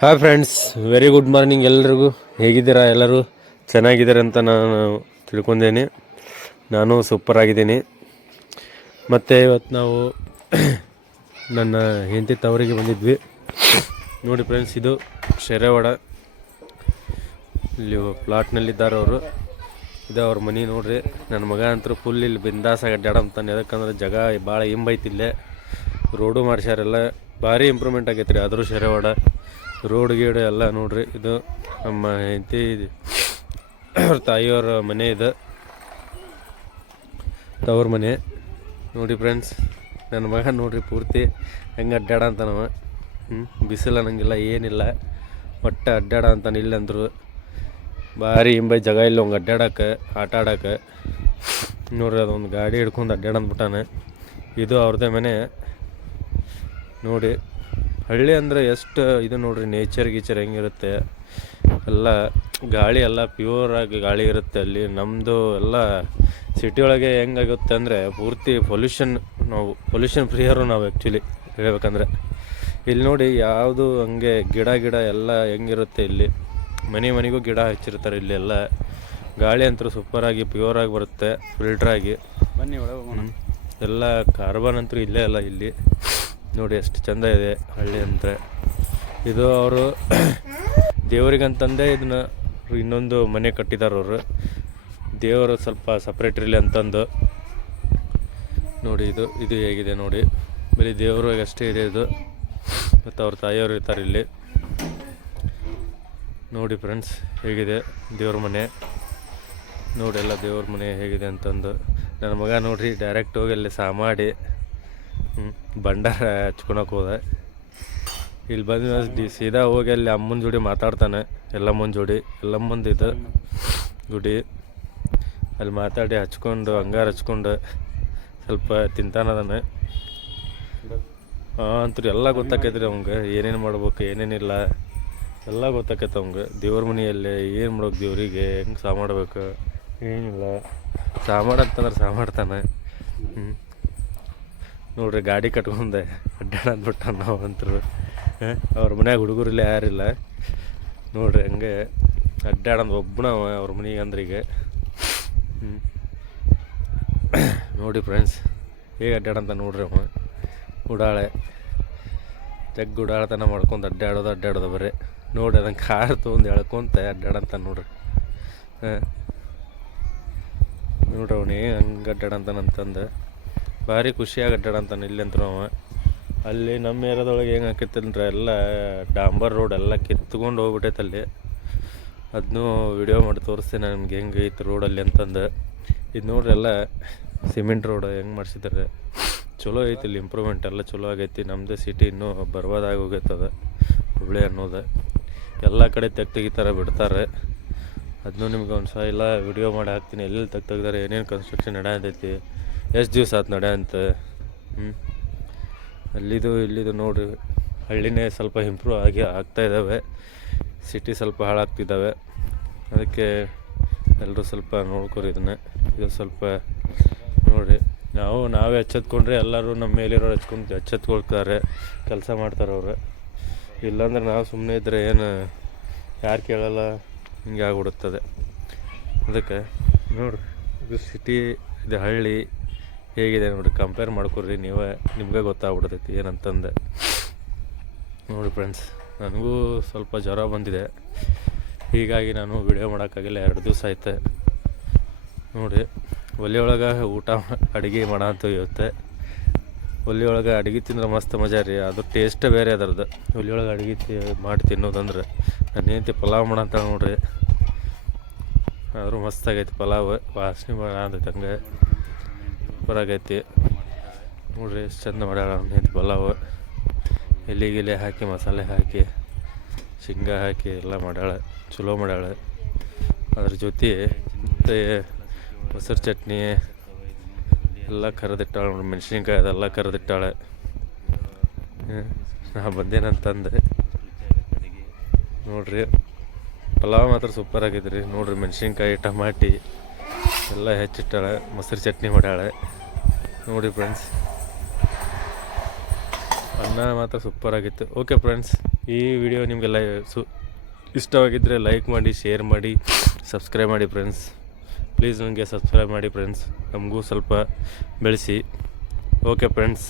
Hi friends very good morning ಎಲ್ಲರಿಗೂ ಹೇಗಿದ್ದೀರಾ ಎಲ್ಲರೂ? ಚೆನ್ನಾಗಿದ್ದಾರೆ ಅಂತ ನಾನು ತಿಳ್ಕೊಂಡೇನೆ. ನಾನು ಸೂಪರ್ ಆಗಿದ್ದೀನಿ. ಮತ್ತು ಇವತ್ತು ನಾವು ನನ್ನ ಹೆಂಡತಿ ತವರಿಗೆ ಬಂದಿದ್ವಿ. ನೋಡಿ ಫ್ರೆಂಡ್ಸ್ ಇದು ಶೆರೆವಾಡ. ಇಲ್ಲಿ ಪ್ಲಾಟ್ನಲ್ಲಿದ್ದಾರೆ ಅವರು. ಇದು ಅವ್ರ ಮನೆ ನೋಡ್ರಿ. ನನ್ನ ಮಗ ಅಂತೂ ಫುಲ್ ಇಲ್ಲಿ ಬಿಂದಾಸಾಗಿ ಅಡ್ಡಾಡಂತಾನೆ ಯಾಕಂದ್ರೆ ಜಾಗ ಭಾಳ ಇಂಬೈತಿಲ್ಲೇ ರೋಡು ಮಾಡ್ಸ್ಯಾರೆಲ್ಲ. ಭಾರಿ ಇಂಪ್ರೂವ್ಮೆಂಟ್ ಆಗೈತೆ ರೀ ಆದರೂ ಶೆರೆವಾಡ. ರೋಡ್ ಗೀಡ್ ಎಲ್ಲ ನೋಡ್ರಿ, ಇದು ನಮ್ಮ ಹೆಂಡತಿ ಅವ್ರ ತಾಯಿಯವ್ರ ಮನೆ ಇದು. ತವ್ರ ಮನೆ. ನೋಡಿ ಫ್ರೆಂಡ್ಸ್ ನನ್ನ ಮಗ ನೋಡ್ರಿ ಪೂರ್ತಿ ಹೆಂಗೆ ಅಡ್ಡಾಡ ಅಂತಾನವ ಹ್ಞೂ ಬಿಸಿಲು ಅನ್ನಂಗಿಲ್ಲ, ಏನಿಲ್ಲ. ಒಟ್ಟು ಅಡ್ಡಾಡ ಅಂತಾನೆ ಇಲ್ಲಂದ್ರು ಭಾರಿ ಹಿಂಬೈ ಜಾಗ ಇಲ್ಲ ಹಂಗೆ ಅಡ್ಡಾಡಕ್ಕೆ, ಆಟ ಆಡಕ್ಕೆ. ನೋಡ್ರಿ ಅದೊಂದು ಗಾಡಿ ಹಿಡ್ಕೊಂಡು ಅಡ್ಡಾಡಂದ್ಬಿಟ್ಟಾನೆ ಇದು ಅವ್ರದ್ದೇ ಮನೆ. ನೋಡಿ. ಹಳ್ಳಿ ಅಂದರೆ ಎಷ್ಟು ಇದು ನೋಡ್ರಿ ನೇಚರ್ ಗೀಚರ್ ಹೆಂಗಿರುತ್ತೆ. ಎಲ್ಲ ಗಾಳಿ ಎಲ್ಲ ಪ್ಯೂರಾಗಿ ಗಾಳಿ ಇರುತ್ತೆ ಅಲ್ಲಿ. ನಮ್ಮದು ಎಲ್ಲ ಸಿಟಿ ಒಳಗೆ ಹೆಂಗಾಗುತ್ತೆ ಅಂದರೆ ಪೂರ್ತಿ ಪೊಲ್ಯೂಷನ್ ನಾವು ಪೊಲ್ಯೂಷನ್ ಫ್ರೀಯರು ನಾವು ಆ್ಯಕ್ಚುಲಿ ಹೇಳ್ಬೇಕಂದ್ರೆ. ಇಲ್ಲಿ ನೋಡಿ ಯಾವುದು ಹಂಗೆ ಗಿಡ ಗಿಡ ಎಲ್ಲ ಹೆಂಗಿರುತ್ತೆ ಇಲ್ಲಿ. ಮನೆ ಮನೆಗೂ ಗಿಡ ಹಚ್ಚಿರ್ತಾರೆ ಇಲ್ಲಿ ಎಲ್ಲ ಗಾಳಿ ಅಂತೂ ಸೂಪರಾಗಿ ಪ್ಯೂರಾಗಿ ಬರುತ್ತೆ ಫಿಲ್ಟ್ರಾಗಿ ಬನ್ನಿ ಒಳಗೆ ಎಲ್ಲ ಕಾರ್ಬನ್ ಅಂತೂ ಇಲ್ಲೇ ಅಲ್ಲ ಇಲ್ಲಿ. ನೋಡಿ ಎಷ್ಟು ಚಂದ ಇದೆ ಹಳ್ಳಿ ಅಂದರೆ. ಇದು ಅವರು ದೇವರಿಗಂತಂದೇ ಇದನ್ನ ಇನ್ನೊಂದು ಮನೆ ಕಟ್ಟಿದ್ದಾರೆ ಅವರು. ದೇವರು ಸ್ವಲ್ಪ ಸಪ್ರೇಟ್ ಇರಲಿ ಅಂತಂದು. ನೋಡಿ ಇದು ಇದು ಹೇಗಿದೆ ನೋಡಿ. ಬರೀ ದೇವರು ಅಷ್ಟೇ ಇದೆ ಇದು. ಮತ್ತು ಅವ್ರ ತಾಯಿಯವರು ಇರ್ತಾರೆ ಇಲ್ಲಿ. ನೋಡಿ ಫ್ರೆಂಡ್ಸ್ ಹೇಗಿದೆ ದೇವ್ರ ಮನೆ? ನೋಡಿ ಎಲ್ಲ ದೇವ್ರ ಮನೆ ಹೇಗಿದೆ ಅಂತಂದು. ನನ್ನ ಮಗ ನೋಡಿರಿ ಡೈರೆಕ್ಟ್ ಹೋಗಿ ಅಲ್ಲಿ ಸಾ ಮಾಡಿ ಹ್ಮ್, ಭಂಡಾರ ಹಚ್ಕೊಳಕ್ಕೆ ಹೋದೆ. ಇಲ್ಲಿ ಬಂದ ಸೀದಾ ಹೋಗಿ ಅಲ್ಲಿ ಅಮ್ಮನ ಜೋಡಿ ಮಾತಾಡ್ತಾನೆ. ಎಲ್ಲಮ್ಮನ ಜೋಡಿ. ಎಲ್ಲಮ್ಮಂದು ಇದು ಗುಡಿ. ಅಲ್ಲಿ ಮಾತಾಡಿ ಹಚ್ಕೊಂಡು ಹಂಗಾರ ಹಚ್ಕೊಂಡು ಸ್ವಲ್ಪ ತಿಂತಾನದಾನೆ ಅಂತೂ ಎಲ್ಲ ಗೊತ್ತಾಕೈತ್ರಿ ಅವಂಗೆ. ಏನೇನು ಮಾಡ್ಬೇಕು ಏನೇನಿಲ್ಲ ಎಲ್ಲ ಗೊತ್ತಾಕೈತೆ ಅವಂಗೆ. ದೇವ್ರ ಮನೆಯಲ್ಲಿ ಏನು ಮಾಡ್ಬೇಕು ದೇವರಿಗೆ ಹೆಂಗೆ ಸಾ ಮಾಡ್ಬೇಕು ಏನಿಲ್ಲ. ಸಾ ಮಾಡಂತಂದ್ರೆ ಸಾ ಮಾಡ್ತಾನೆ. ಹ್ಞೂ ನೋಡ್ರಿ ಗಾಡಿ ಕಟ್ಕೊಂಡೆ. ಅಡ್ಡಾಡಂದ್ಬಿಟ್ಟ ನಾವು ಅಂತರು. ಅವ್ರ ಮನ್ಯಾಗ ಹುಡುಗರಿಲ್ಲ, ಯಾರಿಲ್ಲ. ನೋಡ್ರಿ ಹಂಗೆ ಅಡ್ಡಾಡಂದು ಒಬ್ಬನವ ಅವ್ರ ಮನೆಗೆ ಅಂದ್ರೆ ಈಗ ನೋಡಿ ಫ್ರೆಂಡ್ಸ್, ಹೇಗೆ ಅಡ್ಡಾಡಂತ ನೋಡ್ರಿ ಅವ. ಉಡಾಳೆ ತೆಗ್ಗು ಉಡಾಳತನ ಮಾಡ್ಕೊಂಡು ಅಡ್ಡಾಡೋದು ಅಡ್ಡಾಡೋದು ಬರೀ. ನೋಡಿ ಅದಂಗೆ ಕಾರ್ ತೊಗೊಂಡು ಎಳ್ಕೊಂತ ಅಡ್ಡಾಡಂತ ನೋಡ್ರಿ. ಹಾಂ? ನೋಡ್ರಿ ಅವನೇ ಹಂಗೆ ಅಡ್ಡಾಡಂತಾನಂತಂದು ಭಾರಿ ಖುಷಿಯಾಗಿ ಇಲ್ಲಿ ಅಂತ ಅವ. ಅಲ್ಲಿ ನಮ್ಮ ಏರಿಯಾದೊಳಗೆ ಹೆಂಗೆ ಆಕೈತಂದ್ರೆ ಎಲ್ಲ ಡಾಂಬರ್ ರೋಡ್ ಎಲ್ಲ ಕಿತ್ಕೊಂಡು ಹೋಗ್ಬಿಟ್ಟೈತೆ ಅಲ್ಲಿ. ಅದನ್ನೂ ವಿಡಿಯೋ ಮಾಡಿ ತೋರಿಸ್ತೀನಿ ನಮ್ಗೆ ಹೆಂಗೆ ಐತೆ ರೋಡಲ್ಲಿ ಅಂತಂದು. ಇದು ನೋಡ್ರಿ ಎಲ್ಲ ಸಿಮೆಂಟ್ ರೋಡ್ ಹೆಂಗೆ ಮಾಡಿಸಿದ್ದಾರೆ ಚಲೋ ಐತಿ ಇಲ್ಲಿ ಇಂಪ್ರೂವ್ಮೆಂಟ್ ಎಲ್ಲ ಚಲೋ ಆಗೈತಿ. ನಮ್ಮದೇ ಸಿಟಿ ಇನ್ನೂ ಬರ್ಬಾದಾಗಿ ಹೋಗೈತದ ಹುಬ್ಳಿ ಅನ್ನೋದು. ಎಲ್ಲ ಕಡೆ ತೆಗ್ ತೆಗಿತಾರೆ, ಬಿಡ್ತಾರೆ. ಅದನ್ನೂ ನಿಮ್ಗೆ ಒಂದು ಸಹ ಎಲ್ಲ ವಿಡಿಯೋ ಮಾಡಿ ಹಾಕ್ತೀನಿ. ಎಲ್ಲೆಲ್ಲಿ ತೆಗ್ ತೆಗ್ದಾರೆ, ಏನೇನು ಕನ್ಸ್ಟ್ರಕ್ಷನ್ ನಡೆಯತೈತಿ. ಎಷ್ಟು ದಿವಸ ಆತು ನಡೆಯಂತ ಹ್ಞೂ ಅಲ್ಲಿದು ಇಲ್ಲಿದು ನೋಡ್ರಿ, ಹಳ್ಳಿನೇ ಸ್ವಲ್ಪ ಇಂಪ್ರೂವ್ ಆಗಿ ಆಗ್ತಾ ಇದ್ದಾವೆ ಸಿಟಿ ಸ್ವಲ್ಪ ಹಾಳಾಗ್ತಿದ್ದಾವೆ ಅದಕ್ಕೆ ಎಲ್ಲರೂ ಸ್ವಲ್ಪ ನೋಡ್ಕೊರಿ ಇದನ್ನ. ಇದು ಸ್ವಲ್ಪ ನೋಡಿರಿ, ನಾವು, ನಾವೇ ಎಚ್ಚೆತ್ಕೊಂಡ್ರೆ ಎಲ್ಲರೂ ನಮ್ಮ ಮೇಲಿರೋರು ಹಚ್ಕೊಂಡು ಎಚ್ಚೆತ್ಕೊಳ್ತಾರೆ, ಕೆಲಸ ಮಾಡ್ತಾರೆ ಅವರು. ಇಲ್ಲಾಂದ್ರೆ ನಾವು ಸುಮ್ಮನೆ ಇದ್ದರೆ ಏನು, ಯಾರು ಕೇಳಲ್ಲ, ಹಿಂಗೆ ಆಗ್ಬಿಡುತ್ತದೆ. ಅದಕ್ಕೆ ನೋಡ್ರಿ, ಇದು ಸಿಟಿ ಇದು ಹಳ್ಳಿ ಹೇಗಿದೆ ನೋಡಿ ಕಂಪೇರ್ ಮಾಡ್ಕೊಳ್ರಿ ನೀವೇ, ನಿಮಗೆ ಗೊತ್ತಾಗ್ಬಿಡ್ತೈತಿ, ಏನಂತಂದೆ. ನೋಡಿ ಫ್ರೆಂಡ್ಸ್ ನನಗೂ ಸ್ವಲ್ಪ ಜ್ವರ ಬಂದಿದೆ. ಹೀಗಾಗಿ ನಾನು ವಿಡಿಯೋ ಮಾಡೋಕ್ಕಾಗಿಲ್ಲ, ಎರಡು ದಿವಸ ಆಯ್ತು. ನೋಡಿ ಒಲೆಯೊಳಗೆ ಊಟ ಅಡುಗೆ ಮಾಡಂತ ಇರುತ್ತೆ ಒಲೆ ಒಳಗೆ ಅಡುಗೆ ತಿಂದ್ರೆ ಮಸ್ತ್ ಮಜಾ ರೀ, ಅದು ಟೇಸ್ಟೇ ಬೇರೆ ಅದರದ್ದು. ಒಲೆಯೊಳಗೆ ಅಡುಗೆ ತಿ, ಮಾಡಿ ತಿನ್ನೋದಂದ್ರೆ, ನನ್ನ ಹೆಂಡತಿ ಪಲಾವ್ ಮಾಡಂತ ನೋಡ್ರಿ. ಆದರೂ ಮಸ್ತ್ ಆಗೈತಿ ಪಲಾವ್, ವಾಸನೆ ಮಾಡಂತೈತೆ ಹಂಗೆ. ಸೂಪರ್ ಆಗೈತಿ. ನೋಡ್ರಿ ಎಷ್ಟು ಚಂದ ಮಾಡ್ಯಾಳ ಹೆಂಡತಿ ಪಲಾವ್. ಎಲೆ ಹಾಕಿ, ಮಸಾಲೆ ಹಾಕಿ, ಶೇಂಗಾ ಹಾಕಿ ಎಲ್ಲ ಮಾಡ್ಯಾಳ. ಚಲೋ ಮಾಡ್ಯಾಳ. ಅದ್ರ ಜೊತೆ ಮತ್ತು ಮೊಸರು ಚಟ್ನಿ ಎಲ್ಲ ಕರೆದಿಟ್ಟಾಳೆ ನೋಡಿ ಮೆಣಸಿನ್ಕಾಯಿ ಅದೆಲ್ಲ ಕರೆದಿಟ್ಟಾಳೆ. ನಾ ಬಂದೇನಂತಂದೆ. ನೋಡ್ರಿ. ಪಲಾವ್ ಮಾತ್ರ ಸೂಪರ್ ಆಗಿದ್ರಿ. ನೋಡ್ರಿ ಮೆಣಸಿನ್ಕಾಯಿ, ಟಮಾಟಿ ಎಲ್ಲ ಹೆಚ್ಚಿಟ್ಟಾಳೆ. ಮೊಸರು ಚಟ್ನಿ ಮಾಡ್ಯಾಳೆ. ನೋಡಿ ಫ್ರೆಂಡ್ಸ್ ಅನ್ನ ಮಾತ್ರ ಸೂಪರ್ ಆಗಿತ್ತು. ಓಕೆ ಫ್ರೆಂಡ್ಸ್ ಈ ವಿಡಿಯೋ ನಿಮಗೆಲ್ಲ ಸು ಇಷ್ಟವಾಗಿದ್ದರೆ ಲೈಕ್ ಮಾಡಿ ಶೇರ್ ಮಾಡಿ ಸಬ್ಸ್ಕ್ರೈಬ್ ಮಾಡಿ ಫ್ರೆಂಡ್ಸ್ ಪ್ಲೀಸ್ ನನಗೆ ಸಬ್ಸ್ಕ್ರೈಬ್ ಮಾಡಿ ಫ್ರೆಂಡ್ಸ್ ನಮಗೂ ಸ್ವಲ್ಪ ಬೆಳೆಸಿ. Okay friends